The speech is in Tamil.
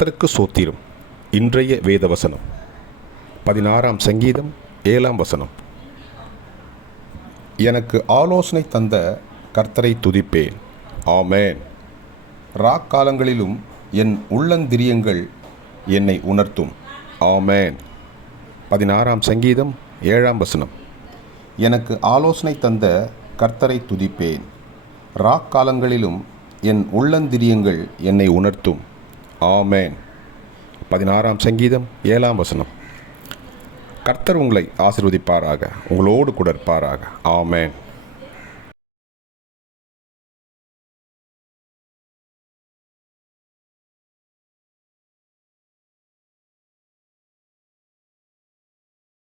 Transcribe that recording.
கர்த்தருக்கு சோத்திரம். இன்றைய வேதவசனம் 16ஆம் சங்கீதம் 7ஆம் வசனம். எனக்கு ஆலோசனை தந்த கர்த்தரை துதிப்பேன். ஆமேன். ராக்காலங்களிலும் என் உள்ளந்திரியங்கள் என்னை உணர்த்தும். ஆமேன். 16ஆம் சங்கீதம் 7ஆம் வசனம். எனக்கு ஆலோசனை தந்த கர்த்தரை துதிப்பேன். ராக்காலங்களிலும் என் உள்ளந்திரியங்கள் என்னை உணர்த்தும். ஆமேன். 16ஆம் சங்கீதம் 7ஆம் வசனம். கர்த்தர் உங்களை ஆசீர்வதிப்பாராக, உங்களோடு கூட இருப்பாராக. ஆமேன்.